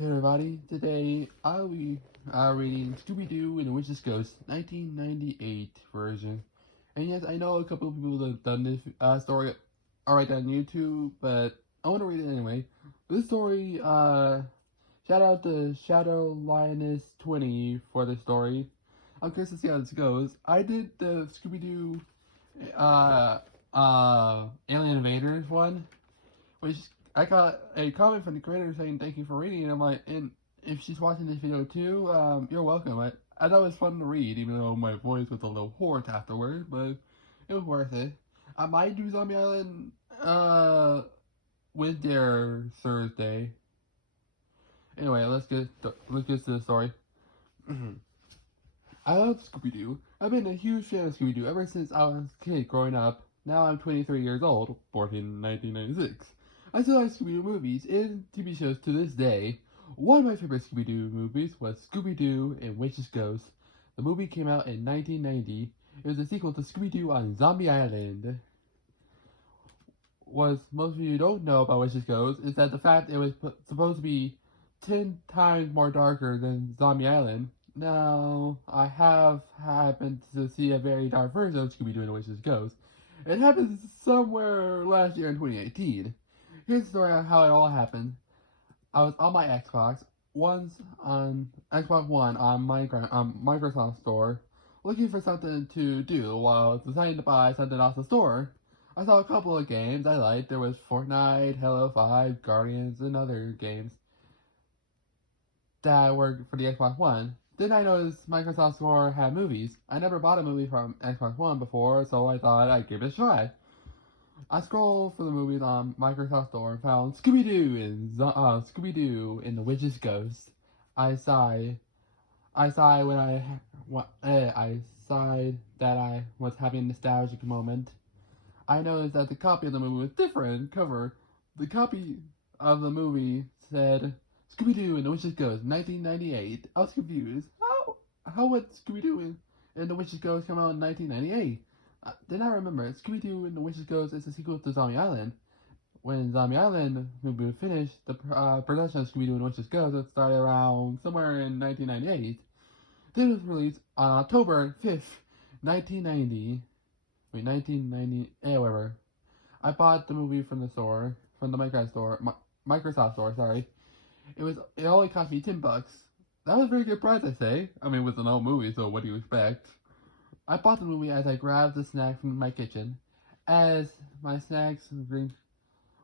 Hey everybody, today I'll be reading Scooby Doo and the Witch's Ghost 1998 version. And yes, I know a couple of people that have done this story already on YouTube, but I want to read it anyway. This story, shout out to Shadow Lioness 20 for the story. I'm curious to see how this goes. I did the Scooby Doo Alien Invaders one, which I got a comment from the creator saying thank you for reading, and I'm like, and if she's watching this video too, you're welcome. I thought it was fun to read, even though my voice was a little hoarse afterwards, but it was worth it. I might do Zombie Island, Wednesday or Thursday. Anyway, let's get to the story. I love Scooby Doo. I've been a huge fan of Scooby Doo ever since I was a kid growing up. Now I'm 23 years old, born in 1996. I still like Scooby Doo movies and TV shows to this day. One of my favorite Scooby Doo movies was Scooby Doo and Witch's Ghost. The movie came out in 1990. It was a sequel to Scooby Doo on Zombie Island. What most of you don't know about Witch's Ghost is that the fact it was supposed to be 10 times more darker than Zombie Island. Now, I have happened to see a very dark version of Scooby Doo and the Witch's Ghost. It happened somewhere last year in 2018. Here's the story on how it all happened. I was on my Xbox, once on Xbox One on Microsoft Store, looking for something to do while deciding to buy something off the store. I saw a couple of games I liked. There was Fortnite, Halo 5, Guardians, and other games that were for the Xbox One. Then I noticed Microsoft Store had movies. I never bought a movie from Xbox One before, so I thought I'd give it a try. I scrolled for the movies on Microsoft Store and found Scooby Doo and the Witch's Ghost. I sighed. I sighed that I was having a nostalgic moment. I noticed that the copy of the movie was different cover. The copy of the movie said Scooby Doo and the Witch's Ghost 1998. I was confused. How would Scooby Doo and the Witch's Ghost come out in 1998? Then I remember Scooby Doo and the Witch's Ghost is a sequel to Zombie Island. When Zombie Island movie was finished, the production of Scooby Doo and the Witch's Ghost started around somewhere in 1998. Then it was released on October 5th, 1990. Wait, 1990, whatever. I bought the movie from the store, from the Microsoft store, sorry. It only cost me $10. That was a very good price, I say. I mean, it was an old movie, so what do you expect? I bought the movie as I grabbed the snack from my kitchen. As my snacks and drink,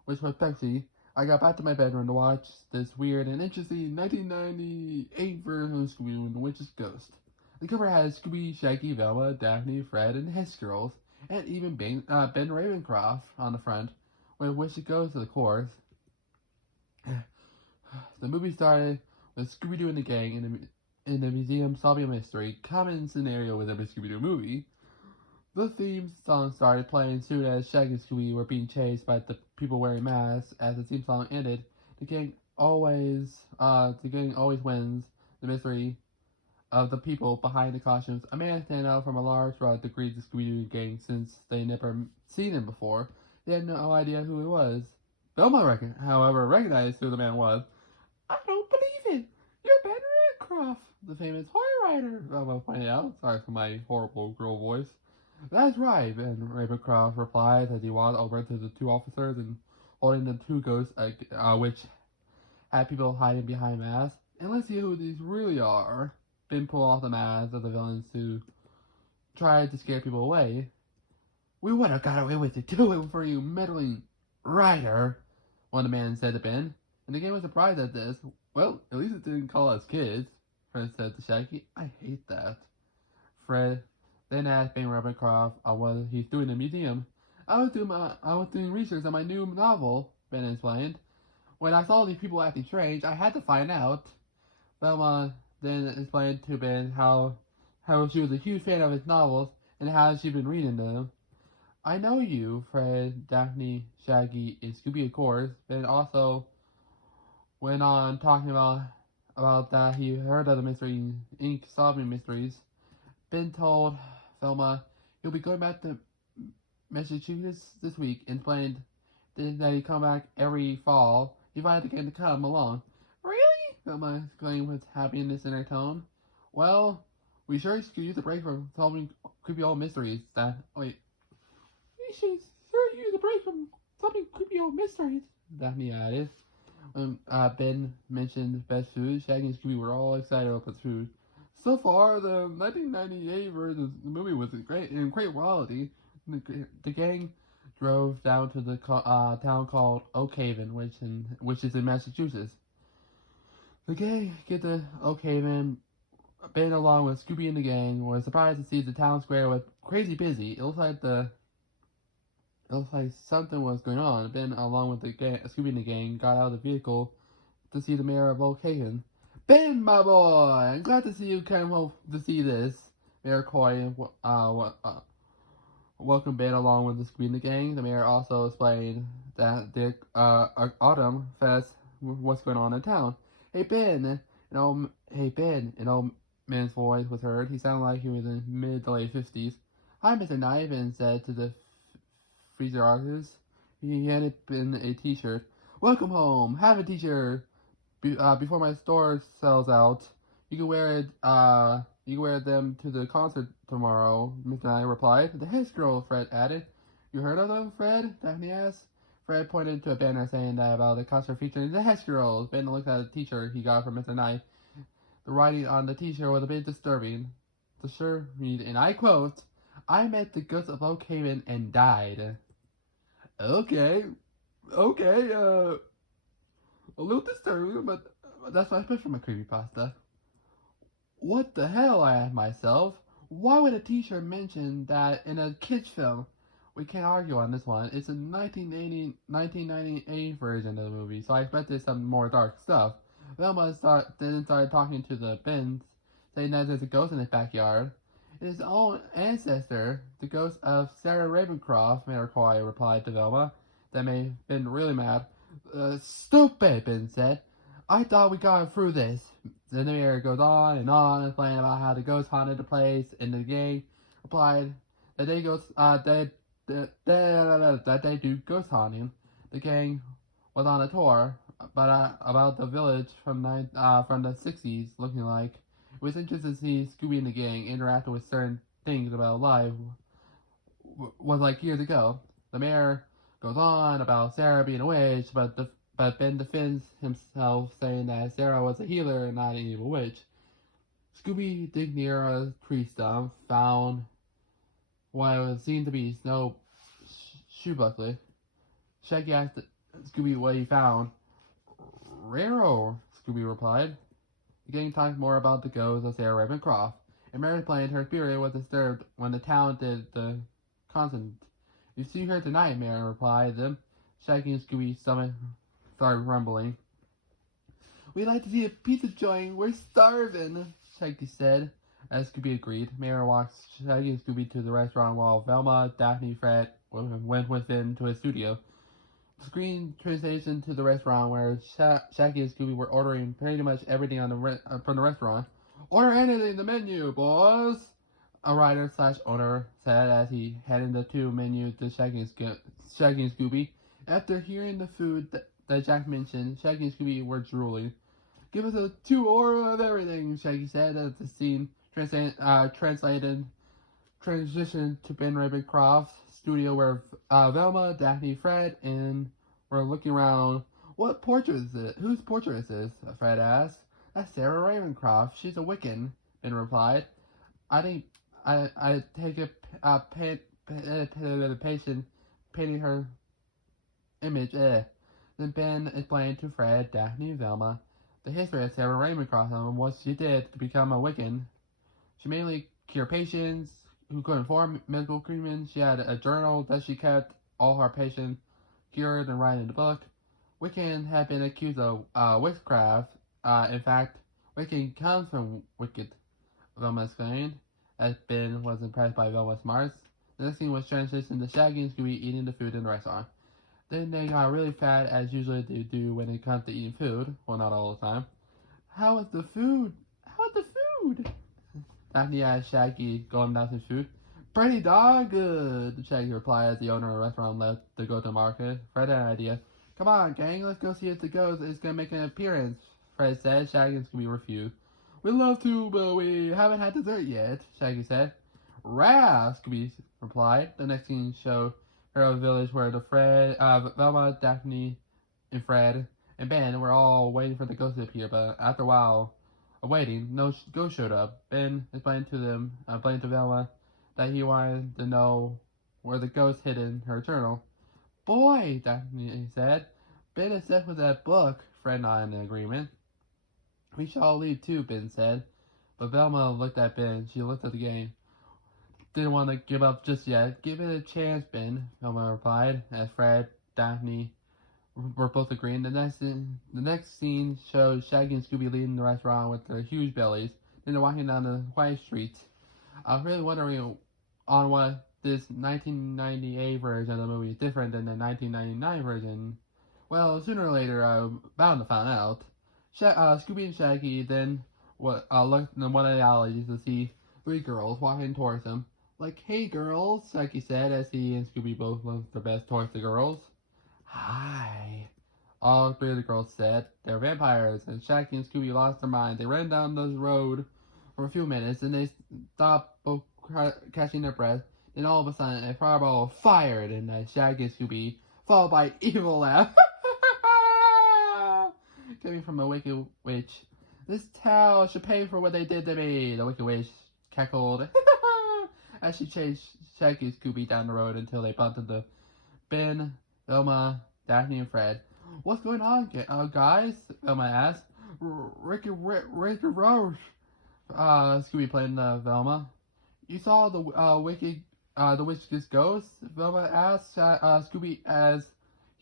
which was Pepsi, I got back to my bedroom to watch this weird and interesting 1998 version of Scooby Doo and the Witch's Ghost. The cover has Scooby, Shaggy, Velma, Daphne, Fred, and the Hex Girls, and even Ben Ravencroft on the front, with Witch's Ghost, of course. The movie started with Scooby Doo and the gang in the museum solving a mystery, common scenario with every Scooby Doo movie. The theme song started playing soon as Shaggy and Scooby were being chased by the people wearing masks. As the theme song ended, the gang always wins the mystery of the people behind the costumes. A man standing out from a large crowd to greet the Scooby Doo gang since they never seen him before. They had no idea who he was. Velma, however, recognized who the man was. I don't believe it! You're Ben Ravencroft, the famous horror writer, Velma pointed out. Sorry for my horrible girl voice. That's right, Ben Ravencroft replied as he walked over to the two officers and holding the two ghosts, which had people hiding behind masks. And let's see who these really are. Ben pulled off the masks of the villains who tried to scare people away. We would have got away with it too for you meddling writer, one of the men said to Ben. And the gang was surprised at this. Well, at least it didn't call us kids, Fred said to Shaggy. I hate that. Fred then asked Ben Ravencroft what he's doing in the museum. I was doing research on my new novel, Ben explained. When I saw these people acting strange, I had to find out. Velma then explained to Ben how she was a huge fan of his novels and how she'd been reading them. I know you, Fred, Daphne, Shaggy, and Scooby, of course. Ben also went on talking about that he heard of the Mystery Inc. solving mysteries. Ben told Velma he'll be going back to Massachusetts this week and explained that he'd come back every fall. He invited the gang to come along. Really? Velma exclaimed with happiness in her tone. Well, we sure could use a break from solving creepy old mysteries. We should sure use a break from solving creepy old mysteries, Daphne added. When Ben mentioned best food, Shaggy and Scooby were all excited about the food. So far, the 1998 version of the movie was in great quality. The gang drove down to the town called Oak Haven, which is in Massachusetts. The gang get to Oak Haven. Ben, along with Scooby and the gang, was surprised to see the town square was crazy busy. It looks like something was going on. Ben, along with the Scooby and the gang, got out of the vehicle to see the mayor of Oak Haven. Ben, my boy, I'm glad to see you came home to see this. Mayor Coy welcomed Ben along with the Scooby and the gang. The mayor also explained that the Autumn Fest what's going on in town. Hey Ben, an old man's voice was heard. He sounded like he was in mid to late 50s. Hi, Mr. Knight, Ben said to the freezer artist. He handed Ben a t-shirt. Welcome home. Have a t-shirt. Before my store sells out. You can wear it. You can wear them to the concert tomorrow. Mr. Knight replied. The Hex Girls, Fred added. You heard of them, Fred? Daphne asked. Fred pointed to a banner saying that about the concert featuring the Hex Girls. Ben looked at the t-shirt he got from Mr. Knight. The writing on the t-shirt was a bit disturbing. The shirt read, and I quote, I met the ghost of Oak Haven and died. Okay, a little disturbing, but that's my special my creepypasta. What the hell, I asked myself. Why would a t-shirt mention that in a kids film? We can't argue on this one. It's a 1998 version of the movie, so I expected some more dark stuff. Velma then started talking to the bins, saying that there's a ghost in his backyard. His own ancestor, the ghost of Sarah Ravencroft, Mayor Coy replied to Velma. That made Ben really mad. Stupid, Ben said. I thought we got through this. Then the mayor goes on, explaining about how the ghost haunted the place, and the gang replied that they do ghost haunting. The gang was on a tour about the village from the 60s, looking like. It was interesting to see Scooby and the gang interact with certain things about life was like years ago. The mayor goes on about Sarah being a witch, but Ben defends himself, saying that Sarah was a healer and not an evil witch. Scooby digged near a tree stump, found what seemed to be Snow shoe buckler. Shaggy asked Scooby what he found. Raro, Scooby replied. The gang talked more about the ghost of Sarah Ravencroft, and Mary explained her spirit was disturbed when the town did the concert. You see her tonight, Mary replied. Them Shaggy and Scooby started rumbling. We'd like to see a pizza joint. We're starving, Shaggy said. As Scooby agreed, Mary walked Shaggy and Scooby to the restaurant while Velma, Daphne, Fred went within to his studio. The screen translation to the restaurant where Shaggy and Scooby were ordering pretty much everything on from the restaurant. Order anything in the menu, boss! A writer/owner said as he handed the two menus to Shaggy and Scooby. After hearing the food that Jack mentioned, Shaggy and Scooby were drooling. Give us a 2 order of everything, Shaggy said as the scene transitioned to Ben Ravencroft's studio where Velma, Daphne, Fred, and were looking around. What portrait is it? Whose portrait is this? Fred asked. That's Sarah Ravencroft. She's a Wiccan, Ben replied. I take a patient painting her image. Then Ben explained to Fred, Daphne, and Velma the history of Sarah Ravencroft and what she did to become a Wiccan. She mainly cured patients who couldn't afford medical treatment. She had a journal that she kept all her patients cured and writing in the book. Wiccan had been accused of witchcraft. In fact, Wiccan comes from wicked, Velma explained, as Ben was impressed by Velma's smarts. The next scene was transitioned to Shaggy and Scooby eating the food in the restaurant. Then they got really fat, as usually they do when it comes to eating food. Well, not all the time. How was the food? Daphne asked Shaggy, going down some food. Pretty darn good, Shaggy replied as the owner of the restaurant left to go to market. Fred had an idea. Come on, gang, let's go see if the ghost is going to make an appearance. Fred said. Shaggy and Scooby refused. We'd love to, but we haven't had dessert yet, Shaggy said. Rah! Scooby replied. The next scene showed her a village where Velma, Daphne, and Fred and Ben were all waiting for the ghost to appear, but after a while of waiting, no ghost showed up. Ben explained to Velma that he wanted to know where the ghost hid in her journal. Boy, Daphne said. Ben is set with that book, Fred nodded in agreement. We should all leave too, Ben said. But Velma looked at Ben. She looked at the game. Didn't want to give up just yet. Give it a chance, Ben, Velma replied, as Fred, Daphne were both agreeing. The next scene showed Shaggy and Scooby leaving the restaurant with their huge bellies. Then they're walking down the quiet streets. I was really wondering on what this 1998 version of the movie is different than the 1999 version. Well, sooner or later, I'm bound to find out. Scooby and Shaggy then looked in one of the alleys to see three girls walking towards them. Like, hey girls, Shaggy said as he and Scooby both looked their best towards the girls. Hi. All three of the girls said. They're vampires, and Shaggy and Scooby lost their minds. They ran down the road for a few minutes, and they stopped, both catching their breath. Then all of a sudden, a fireball fired, and Shaggy and Scooby, followed by evil laugh. Coming from a wicked witch. This town should pay for what they did to me, the wicked witch cackled as she chased Shaggy and Scooby down the road until they bumped into Ben, Velma, Daphne, and Fred. What's going on, guys? Velma asked. Ricky Roche. Scooby playing Velma. You saw the the witch's ghost? Velma asked Scooby as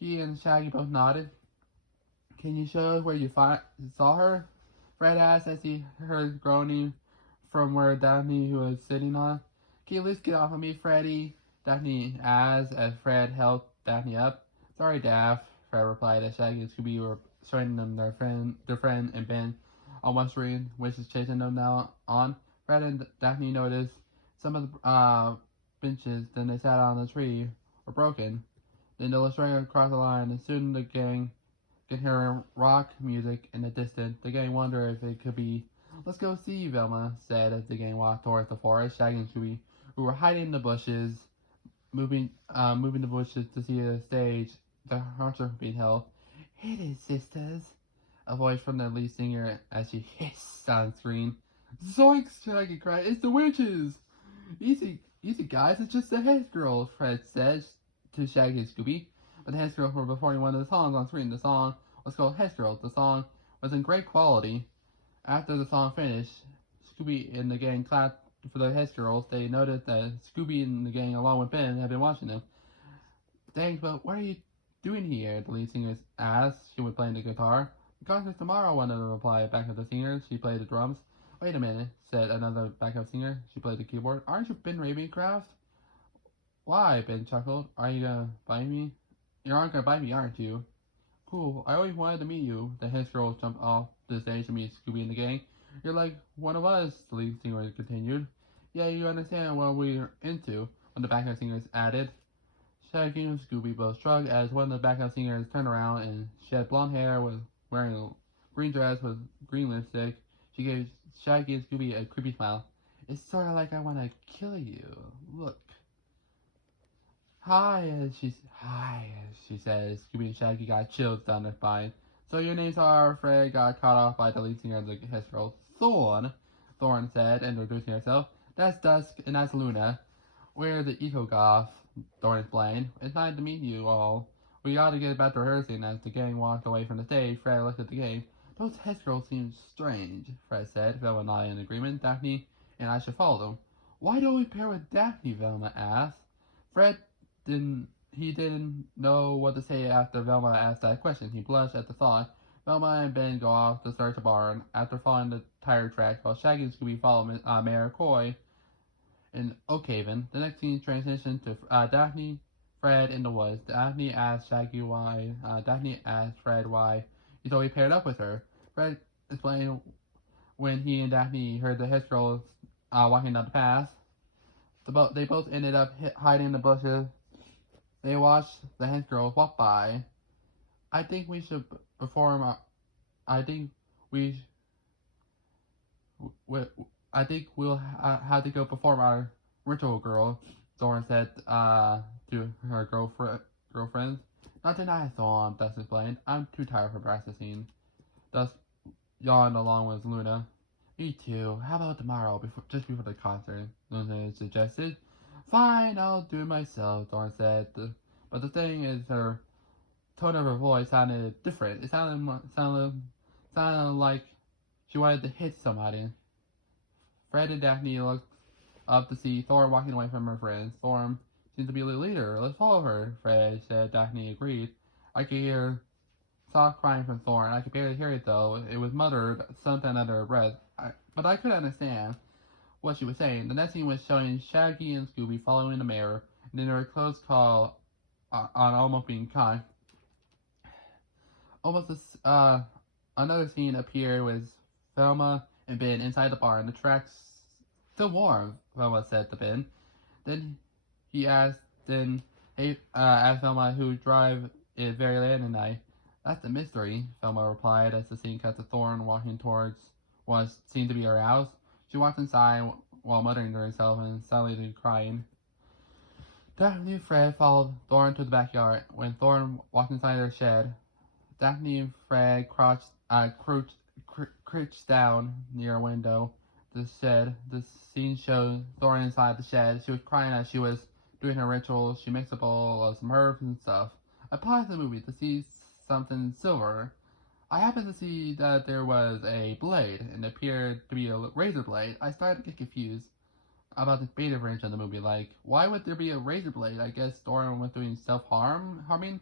he and Shaggy both nodded. Can you show us where you saw her? Fred asked as he heard groaning from where Daphne was sitting on. Can you at least get off of me, Freddy? Daphne asked as Fred held Daphne up. Sorry, Daph, Fred replied as Shaggy and Scooby were showing them their friend and Ben on one screen, which is chasing them now on. Fred and Daphne noticed some of the benches then they sat on the tree were broken. Then they were straying across the line, and soon the gang could hear rock music in the distance. The gang wondered if it could be. Let's go see, Velma said as the gang walked towards the forest. Shaggy and Scooby, who were hiding in the bushes, moving the bushes to see the stage. The hearts are being held. It is, sisters. A voice from the lead singer as she hissed on screen. Zoinks! Shaggy cried. It's the witches! Easy, guys. It's just the Hex Girls, Fred said to Shaggy and Scooby. But the Hex Girls were performing one of the songs on screen. The song was called Hex Girls. The song was in great quality. After the song finished, Scooby and the gang clapped for the Hex Girls. They noticed that Scooby and the gang, along with Ben, had been watching them. Thanks, but what are you doing here? The lead singer asked. She was playing the guitar. The concert's tomorrow, one of them replied. Back of the singer, she played the drums. Wait a minute, said another backup singer. She played the keyboard. Aren't you Ben Ravencroft? Why? Ben chuckled. Are you gonna bite me? You aren't gonna bite me, aren't you? Cool. I always wanted to meet you. The Hex Girls jumped off the stage to meet Scooby and the gang. You're like one of us, the lead singer continued. Yeah, you understand what we're into, when the backup singers added. Shaggy and Scooby both shrugged as one of the backup singers turned around and she had blonde hair, was wearing a green dress with green lipstick. She gave Shaggy and Scooby a creepy smile. It's sort of like I want to kill you. Look. Hi, as she said. Scooby and Shaggy got chills down their spine. So your names are. Fred got caught off by the lead singer of the Hex Girls. Thorn said, introducing herself. That's Dusk, and that's Luna. We're the Eco-Goths, Thorn explained. It's nice to meet you all. We ought to get back to rehearsing. As the gang walked away from the stage, Fred looked at the gang. Those Hex Girls seem strange, Fred said. Velma and I in agreement. Daphne and I should follow them. Why don't we pair with Daphne? Velma asked. Fred didn't know what to say after Velma asked that question. He blushed at the thought. Velma and Ben go off to search a barn. After following the tire tracks, while Shaggy and Scooby follow Mayor Coy in Oakhaven. The next scene transitioned to Daphne, Fred in the woods. Daphne asked Fred why he's always paired up with her. Fred explained when he and Daphne heard the Hex Girls walking down the path. They both ended up hiding in the bushes. They watched the Hex Girls walk by. I think we We, we I think we'll have to go perform our ritual, girl, Thorn said to her girlfriends. Not tonight, Thorn, Dust explained. I'm too tired for practicing. Dust yawned along with Luna. Me too. How about tomorrow, just before the concert? Luna suggested. Fine, I'll do it myself, Thorn said. But the thing is, her tone of her voice sounded different. It sounded like she wanted to hit somebody. Fred and Daphne looked up to see Thorn walking away from her friends. Thorn seems to be the leader. Let's follow her, Fred said. Daphne agreed. I could hear soft crying from Thorn. I could barely hear it though. It was muttered something under her breath. But I couldn't understand what she was saying. The next scene was showing Shaggy and Scooby following the mayor, and in a close call on almost being caught. Another scene appeared with Velma and Ben inside the barn. The track's still warm, Velma said to Ben. Then he asked Velma who drive it very late at night. That's the mystery, Velma replied as the scene cut to Thorn walking towards what seemed to be her house. She walked inside while muttering to herself and silently crying. Daphne and Fred followed Thorn to the backyard. When Thorn walked inside their shed, Daphne and Fred crouched down near a window. The scene showed Thorn inside the shed. She was crying as she was doing her ritual. She mixed a bowl of some herbs and stuff. I paused the movie to see something silver. I happened to see that there was a blade, and it appeared to be a razor blade. I started to get confused about the beta range of the movie. Like, why would there be a razor blade? I guess Thorn was doing harming?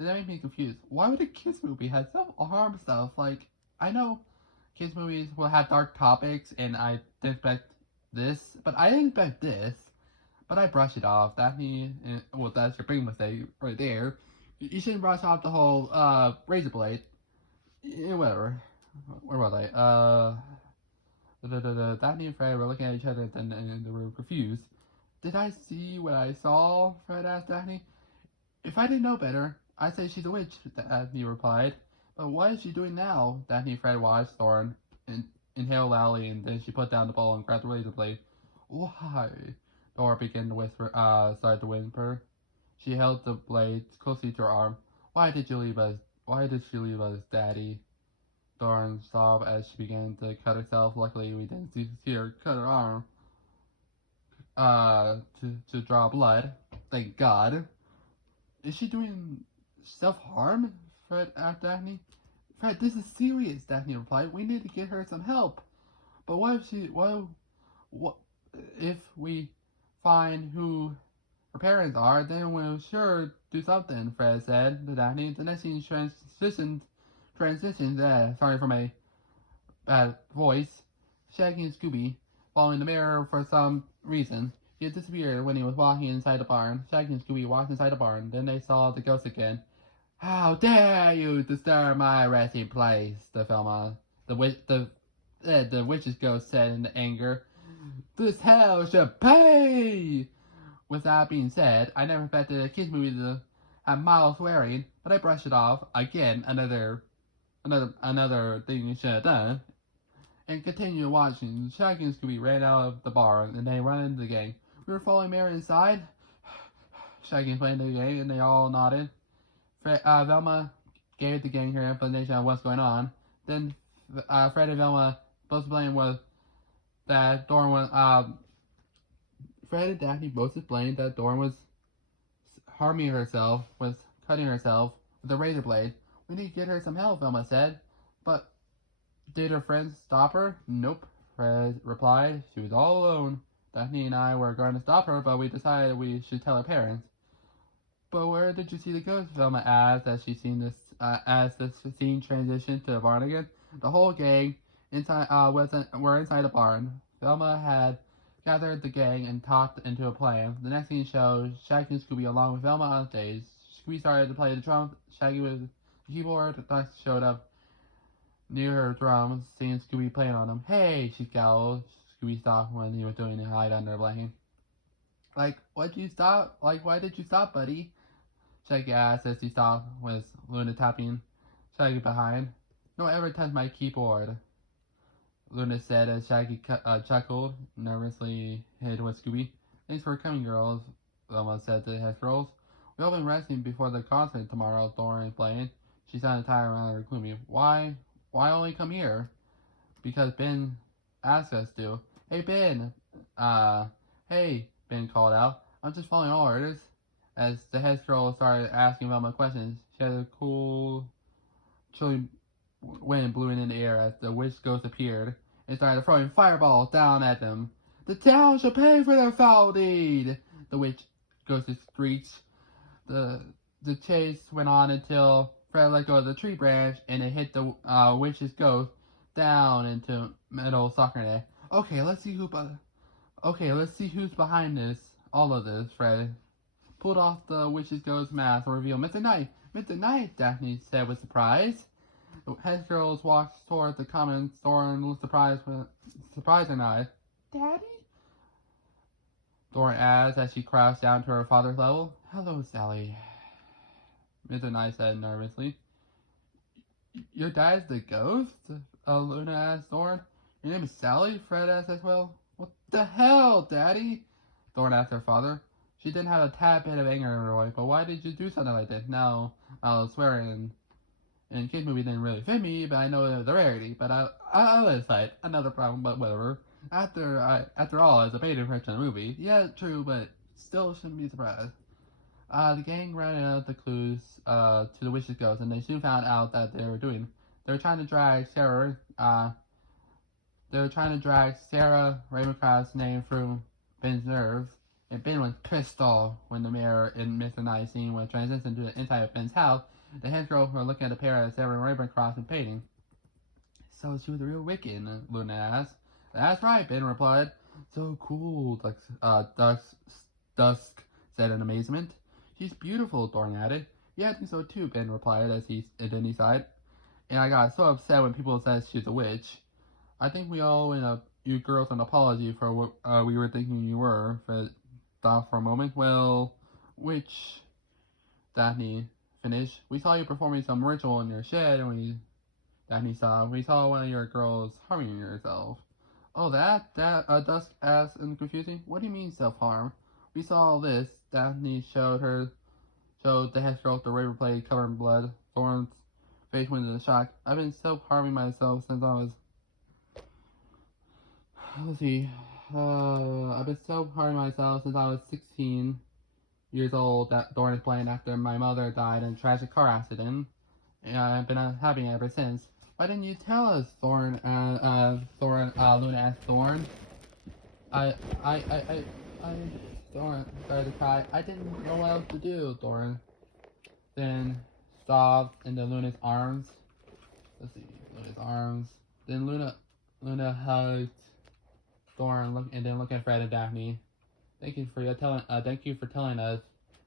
That made me confused. Why would a kids movie have self-harm stuff? Like, I know kids movies will have dark topics, and I didn't expect this, but I didn't expect this. But I brushed it off. That's your big mistake right there. You shouldn't brush off the whole razor blade. Yeah, whatever. Where was I? Daphne and Fred were looking at each other and they were confused. Did I see what I saw? Fred asked Daphne. If I didn't know better, I'd say she's a witch, Daphne replied. But what is she doing now? Daphne and Fred watched Thorn and inhaled loudly, and then she put down the bowl and grabbed the razor blade. Why? Thorn began to started to whisper. She held the blade closely to her arm. Why did you leave us? Why did she leave us, Daddy? Thorn sobbed as she began to cut herself. Luckily, we didn't see her cut her arm to draw blood. Thank God. Is she doing self-harm? Fred asked Daphne. Fred, this is serious, Daphne replied. We need to get her some help. But what if we find who her parents are, then we'll sure do something, Fred said to Daphne. The next scene transitions, sorry for my bad voice. Shaggy and Scooby following the mayor for some reason. He had disappeared when he was walking inside the barn. Shaggy and Scooby walked inside the barn. Then they saw the ghost again. How dare you disturb my resting place, the witch's ghost said in anger. This hell should pay! With that being said, I never expected a kids movie to have mild swearing, but I brushed it off. Again, another thing you should have done. And continued watching. Shaggy and Scooby ran out of the barn, and they ran into the gang. We were following Mary inside. Shaggy explained to the gang, and they all nodded. Velma gave the gang her explanation of what's going on. Then Fred and Velma both explained was that Thorn was Fred and Daphne both explained that Thorn was harming herself, was cutting herself with a razor blade. We need to get her some help, Velma said. But did her friends stop her? Nope, Fred replied. She was all alone. Daphne and I were going to stop her, but we decided we should tell her parents. But where did you see the ghost? Velma asked as the scene transitioned to the barn again. The whole gang were inside the barn. Velma had gathered the gang and talked into a plan. The next scene shows Shaggy and Scooby along with Velma on stage. Scooby started to play the drums. Shaggy with the keyboard. Dust showed up near her drums, seeing Scooby playing on them. Hey, she scowled. Scooby stopped when he was doing a hide under a blanket. Why did you stop, buddy? Shaggy asked as he stopped with Luna tapping Shaggy behind. Don't ever touch my keyboard, Luna said as Shaggy chuckled, nervously hid with Scooby. Thanks for coming, girls, Velma said to the Hex Girls. We've all been resting before the concert tomorrow, Thorin explained. She sounded tired and rather gloomy. Why only come here? Because Ben asked us to. Hey, Ben! Uh, hey, Ben called out. I'm just following orders. As the Hex Girl started asking Velma questions, she had a cool, chilly wind blowing in the air as the witch ghost appeared and started throwing fireballs down at them. The town shall pay for their foul deed! The witch ghost screeched. The chase went on until Fred let go of the tree branch and it hit the witch's ghost down into metal soccer net. Okay, let's see who's behind this. All of this, Fred pulled off the witch's ghost mask and revealed Mr. Knight. Mr. Knight, Daphne said with surprise. The Hex Girls walked toward the common Thorin looked surprised and eyes. Daddy? Thorin asked as she crouched down to her father's level. Hello, Sally, Mr. Knight said nervously. Your dad's the ghost? Luna asked Thorin. Your name is Sally? Fred asked as well. What the hell, Daddy? Thorin asked her father. She didn't have a tad bit of anger in her voice, but why did you do something like that? Now, I was swearing and kids movie didn't really fit me, but I know the rarity. But I let it slide. Another problem, but whatever. After all, it's a beta impression of the movie. Yeah, true, but still shouldn't be surprised. The gang routed out the clues to the witch's ghost, and they soon found out that they were trying to drag Sarah Ravencroft's name through Ben's nerves, and Ben was pissed off when the mayor in Mr. Knight's scene was transitioned into the inside of Ben's house. The Hex Girls were looking at the pair of Sarah Ravencroft and painting. So she was a real Wiccan, Luna asked. That's right, Ben replied. So cool, Dusk said in amazement. She's beautiful, Thorin added. Yeah, I think so too, Ben replied and then he sighed. And I got so upset when people said she's a witch. I think we owe you girls an apology for what we were thinking you were. Fred thought for a moment. Well, which? Daphne finished. We saw you performing some ritual in your shed, and we saw one of your girls harming yourself. Oh, that? Dusk asked in confusing. What do you mean self-harm? We saw all this. Daphne showed the Hex Girl the raven blade covered in blood. Thorin's face went into shock. I've been self-harming myself since I was... Let's see. I've been self-harming myself since I was 16 years old, that Thorin explained after my mother died in a tragic car accident. And I've been having it ever since. Why didn't you tell us, Thorin? Luna asked Thorin. Thorin started to cry. I didn't know what else to do, Thorin. Then sobbed into Luna's arms. Let's see, Luna's arms. Then Luna hugged Thorin and then looked at Fred and Daphne. Thank you for telling us,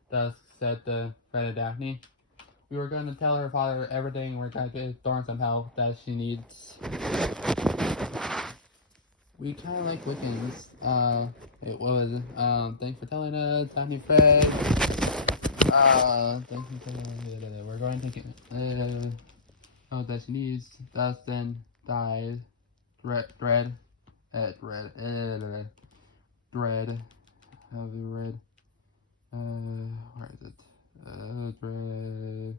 Dusk said to Fred and Daphne. We were going to tell her father everything. We're going to get Thorin some help that she needs. We kind of like Wiccans. Thanks for telling us, Daphne, Fred. We're going to get help that she needs. Dusk then died. Dread. Have you read? Where is it? Dread.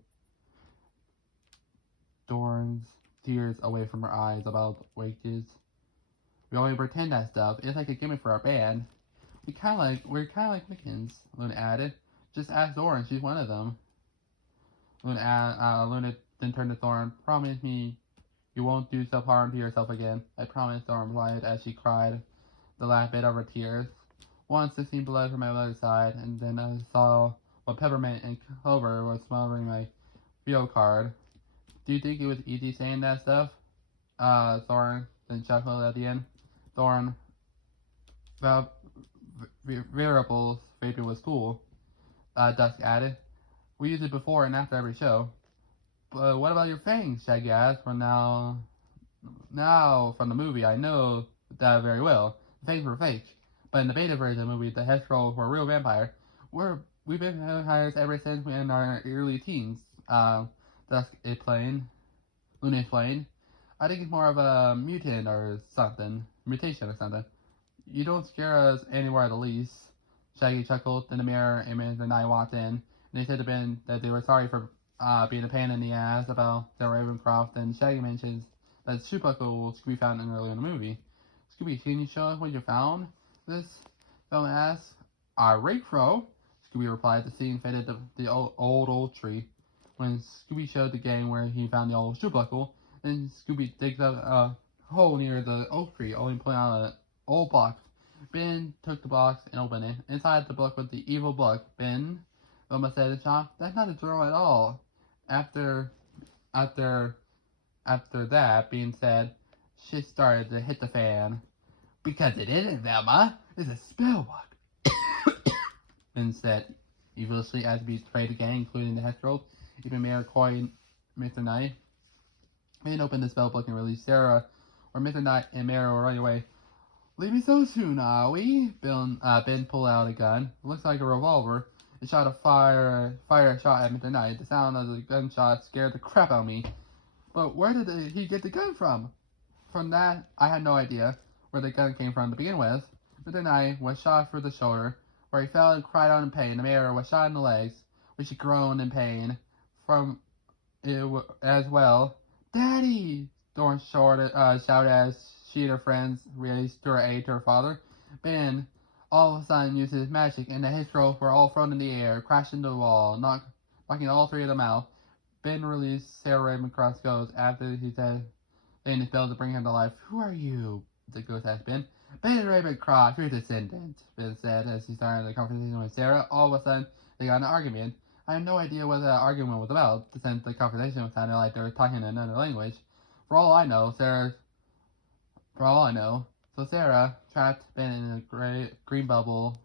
Thorin's tears away from her eyes about wages. We only pretend that stuff. It's like a gimmick for our band. We're kind of like Wiccans, Luna added. Just ask Thorin, she's one of them. Luna then turned to Thorin. Promise me you won't do self-harm to yourself again. I promise, Thorin replied as she cried the last bit of her tears. Once 16 blood from my mother's side, and then I saw what Peppermint and Clover was smothering my Rio card. Do you think it was easy saying that stuff? Thorin then chuckled at the end. Thorin, Variables vapor was cool, Dusk added. We use it before and after every show. But what about your fangs? Shaggy asked. Now from the movie, I know that very well. The fangs were fake. But in the beta version of the movie, the Hex Girls were a real vampire. We've been vampires ever since we were in our early teens. Dusk explained. Luna explained. I think it's more of a mutant or something. Mutation or something. You don't scare us anywhere the least. Shaggy chuckled. In the mirror, Emmett and I walked in, and they said that they were sorry for being a pain in the ass about the Ravencroft, and Shaggy mentions that Shoebuckle Scooby found in earlier in the movie. Scooby, can you show us what you found? This film asked. Right, Crow. Scooby replied. The scene faded to the old tree. When Scooby showed the gang where he found the old Shoebuckle, then Scooby digs up a hole near the oak tree, only pulling out an old box. Ben took the box and opened it. Inside the book was the evil book. Ben, Wilma said in shock, that's not a journal at all. After that being said, shit started to hit the fan. Because it isn't, Velma. It's a spell book. Ben said, evilishly, as we betrayed the gang, including the Hex Girls, even Mayor Coy and Mr. Knight. Ben opened the spell book and released Sarah, where Mr. Knight and Mayor were running away. Leave me so soon, are we? Ben pulled out a gun. It looks like a revolver. It shot a fire shot at Mr. Knight. The sound of the gunshot scared the crap out of me. But where did he get the gun from? From that, I had no idea where the gun came from to begin with. Mr. Knight was shot through the shoulder, where he fell and cried out in pain. The mayor was shot in the legs, where she groaned in pain. From it as well. Daddy! Dawn shouted as she and her friends raced to her aid to her father. Ben, all of a sudden, used his magic, and the Hex Girls were all thrown in the air, crashed into the wall, knocking all three of them out. Ben released Sarah Ravencroft's ghost after he said in his spell to bring him to life. Who are you? The ghost asked Ben. Ben Ravencroft, your descendant, Ben said as he started the conversation with Sarah. All of a sudden, they got in an argument. I had no idea what the argument was about, since the conversation sounded like they were talking in another language. For all I know, so Sarah trapped Ben in a green bubble.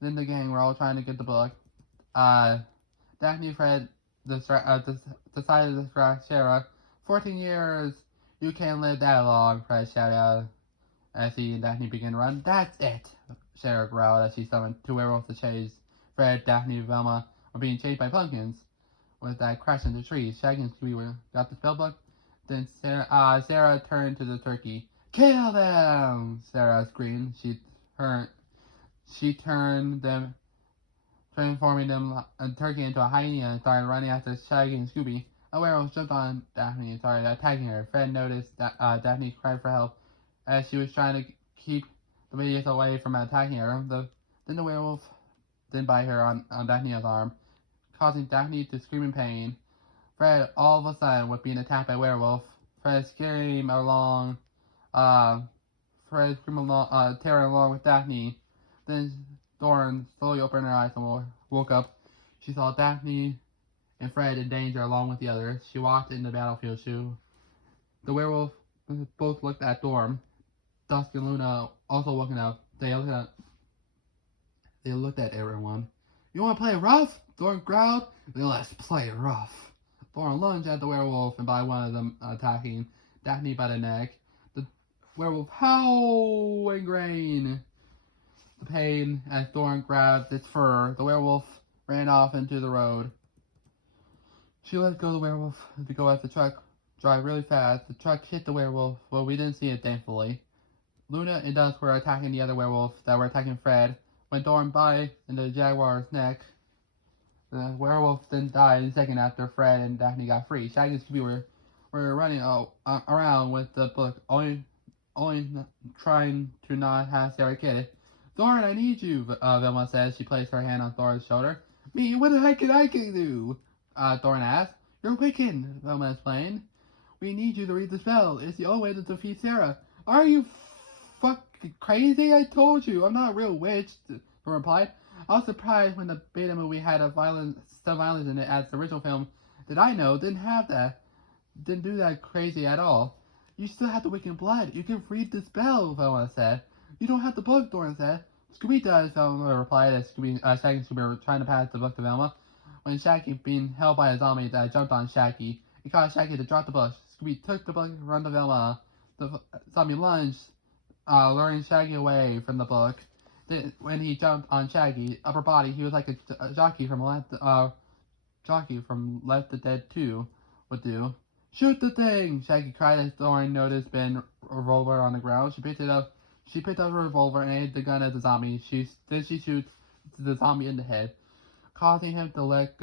Then the gang were all trying to get the book. Daphne Fred decided to distract Sarah. 14 years! You can't live that long, Fred shouted out as he and Daphne began to run. That's it! Sarah growled as she summoned two werewolves to chase. Fred, Daphne, and Velma were being chased by pumpkins. With that crash into the trees, Shaggy and Scooby got the spellbook. Then Sarah turned to the turkey. Kill them! Sarah screamed. She turned them, transforming a turkey into a hyena and started running after Shaggy and Scooby. A werewolf jumped on Daphne and started attacking her. Fred noticed that Daphne cried for help as she was trying to keep the babies away from attacking her. Then the werewolf then bite her on Daphne's arm, causing Daphne to scream in pain. Fred, all of a sudden, was being attacked by a werewolf. Fred screamed along, tearing along with Daphne. Then Dawn slowly opened her eyes and woke up. She saw Daphne and Fred in danger along with the others. She walked in the battlefield shoe. The werewolf both looked at Dawn. Dusk and Luna also woken up. They looked at everyone. You want to play rough? Dawn growled. Then let's play rough. Dawn lunged at the werewolf and by one of them attacking Daphne by the neck. The werewolf howled and groaned. The pain as Dawn grabbed its fur. The werewolf ran off into the road. She let go of the werewolf to go at the truck drive really fast. The truck hit the werewolf. Well, we didn't see it, thankfully. Luna and Dusk were attacking the other werewolves that were attacking Fred. When Dawn bit into the jaguar's neck, the werewolf then died in a second after Fred and Daphne got free. Shaggy and Scooby were running around with the book, only trying to not have Sarah get it. Thorn, I need you, Velma says. She placed her hand on Thorn's shoulder. Me? What the heck can I do? Thorn asked. You're Wiccan, Velma explained. We need you to read the spell. It's the only way to defeat Sarah. Are you fucking crazy? I told you. I'm not a real witch, Thorn replied. I was surprised when the beta movie had some violence in it as the original film that I know didn't have that. Didn't do that crazy at all. You still have the Wiccan blood. You can read the spell, Velma said. You don't have the book, Thorn said. Scooby does, Velma replied as Shaggy and Scooby were trying to pass the book to Velma. When Shaggy, being held by a zombie that jumped on Shaggy, he caused Shaggy to drop the book. Scooby took the book and ran to Velma. The zombie lunged, luring Shaggy away from the book. Then, when he jumped on Shaggy's upper body, he was like a jockey from Left the Dead 2 would do. Shoot the thing! Shaggy cried as Thorn noticed Ben's revolver on the ground. She picked up her revolver and aimed the gun at the zombie. Then she shoots the zombie in the head, causing him to let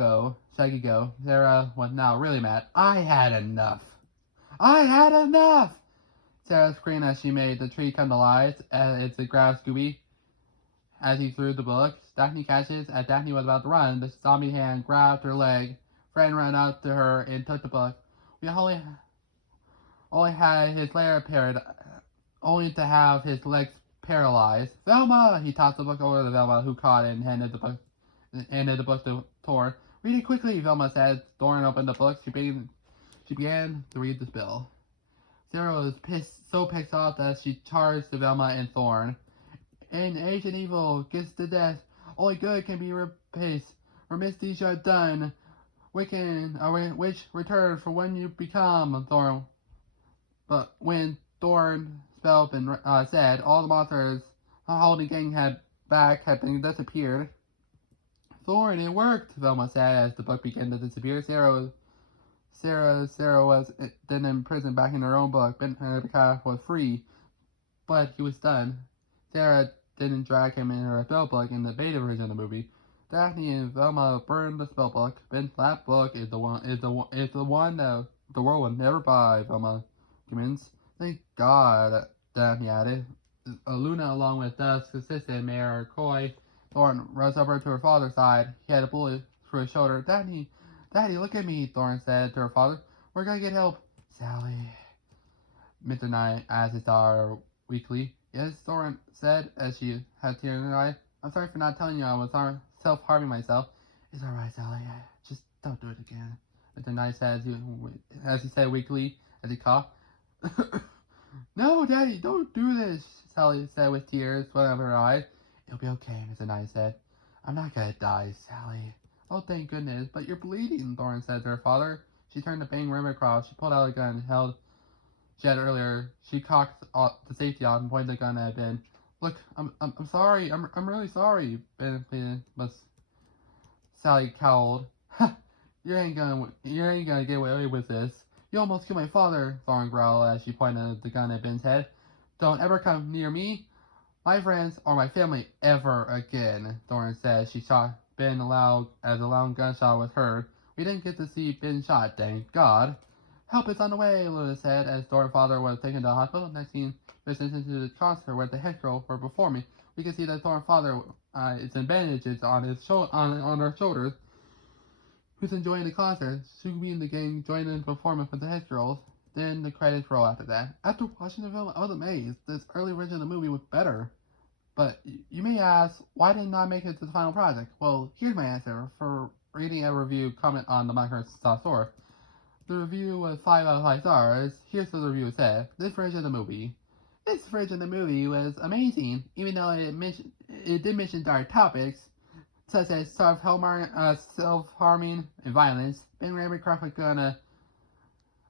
Shaggy go. Sarah was now really mad. I had enough! I had enough! Sarah screamed as she made the tree come to life as it grabbed Scooby. As he threw the book, Daphne catches. As Daphne was about to run, the zombie hand grabbed her leg. Fred ran up to her and took the book. We only had his leg paired, only to have his legs paralyzed. Velma! He tossed the book over to Velma, who caught it and handed the book to Thor. Read it quickly, Velma said. Thorn opened the book. She began to read the spell. Sarah was so pissed off that she charged Velma and Thorn. An ancient evil gets to death. Only good can be replaced. For misdeeds you have done, which return for when you become Thorn. But when Thorn spelled and said, all the monsters holding gang had been disappeared. Thorn, it worked, Velma said as the book began to disappear. Sarah was then imprisoned back in her own book. Ben was free, but he was done. Sarah didn't drag him in her spell book in the beta version of the movie. Daphne and Velma burned the spell book. Ben's last book is the one that the world will never buy, Velma comments. Thank God, Daphne added. Luna, along with Dusk's assistant, Mayor Coy, Thorn rushed over to her father's side. He had a bullet through his shoulder. Daddy, look at me, Thorn said to her father. We're gonna get help. Sally, Mr. Knight asked his daughter weakly. Yes, Thorn said as she had tears in her eyes. I'm sorry for not telling you I was self-harming myself. It's alright, Sally. Just don't do it again. Mr. Knight said as he said weakly as he coughed. No, Daddy, don't do this, Sally said with tears welling up her eyes. It'll be okay, Mr. Knight said. I'm not gonna die, Sally. Oh, thank goodness, but you're bleeding, Thorn said to her father. She turned to bang rim across. She pulled out a gun she had earlier. She cocked the safety off and pointed the gun at Ben. Look, I'm sorry. I'm really sorry, Ben pleaded, but Sally cowled. You ain't gonna get away with this. You almost killed my father, Thorn growled as she pointed the gun at Ben's head. Don't ever come near me, my friends, or my family ever again, Thorn said. She shot Ben as a loud gunshot was heard. We didn't get to see Ben shot, thank God. Help is on the way, Lewis said as Thorn's father was taken to the hospital. Next scene, we listened into the concert where the Hex Girls were performing. We can see that Thorn's father is in bandages on her shoulders, who's enjoying the concert. Scooby and the gang joined in the performance with the Hex Girls. Then the credits roll after that. After watching the film, I was amazed. This early version of the movie was better. But you may ask, why didn't I make it to the final project? Well, here's my answer for reading a review comment on the Microsoft Store. The review was 5 out of 5 stars. Here's what the review said. This version of the movie was amazing, even though it did mention dark topics, such as self-harming and violence. Ben Ravencroft was gonna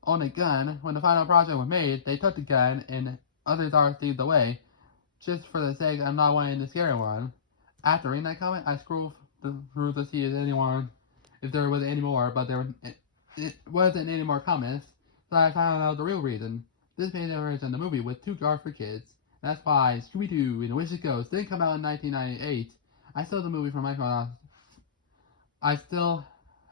own a gun. When the final project was made, they took the gun and others are thieved away. Just for the sake of not wanting to scare anyone. After reading that comment, I scrolled through to see if there was any more, but it wasn't any more comments, so I found out the real reason. This made a version of the movie with too dark for kids. That's why Scooby Doo and the Witch's Ghost didn't come out in 1998. I still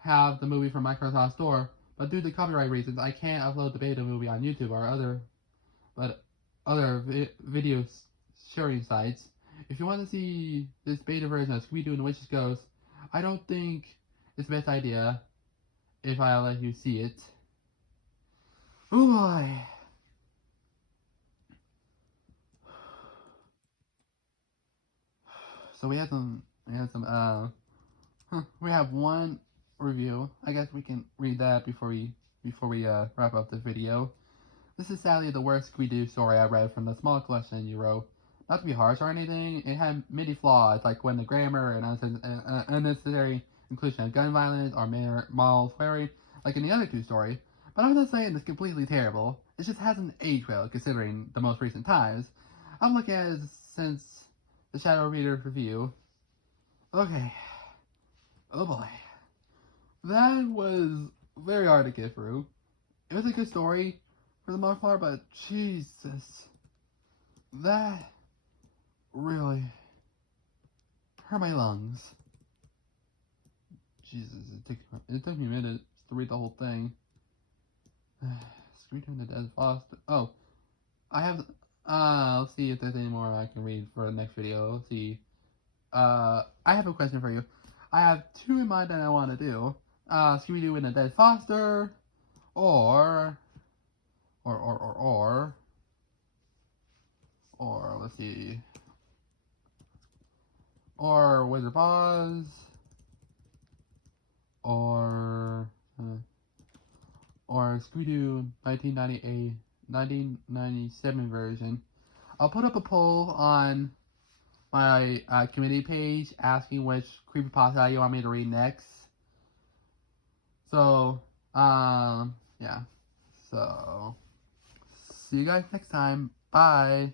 have the movie from Microsoft Store, but due to copyright reasons, I can't upload the beta movie on YouTube or other video sharing sites. If you want to see this beta version of Scooby Doo and the Witch's Ghost, I don't think it's the best idea if I let you see it. Oh boy. So we have one review. I guess we can read that before we wrap up the video. This is sadly the worst Scooby Doo story I read from the small collection you wrote. Not to be harsh or anything, it had many flaws, like when the grammar and unnecessary inclusion of gun violence or moral swearing, like in the other two stories. But I'm not saying it's completely terrible. It just hasn't aged well, considering the most recent times. I'm looking at it since the Shadow Reader review. Okay. Oh boy. That was very hard to get through. it was a good story for the most part, but Jesus, that really hurt my lungs. Jesus, it took me minutes to read the whole thing. Scooby Doo and the Dead Foster. Oh, I have. Let's see if there's any more I can read for the next video. Let's see. I have a question for you. I have two in mind that I want to do. Scooby Doo and the Dead Foster, or let's see, or Wizard of Oz, or Scooby Doo 1997 version. I'll put up a poll on my community page asking which creepypasta you want me to read next. So, yeah. So, see you guys next time. Bye.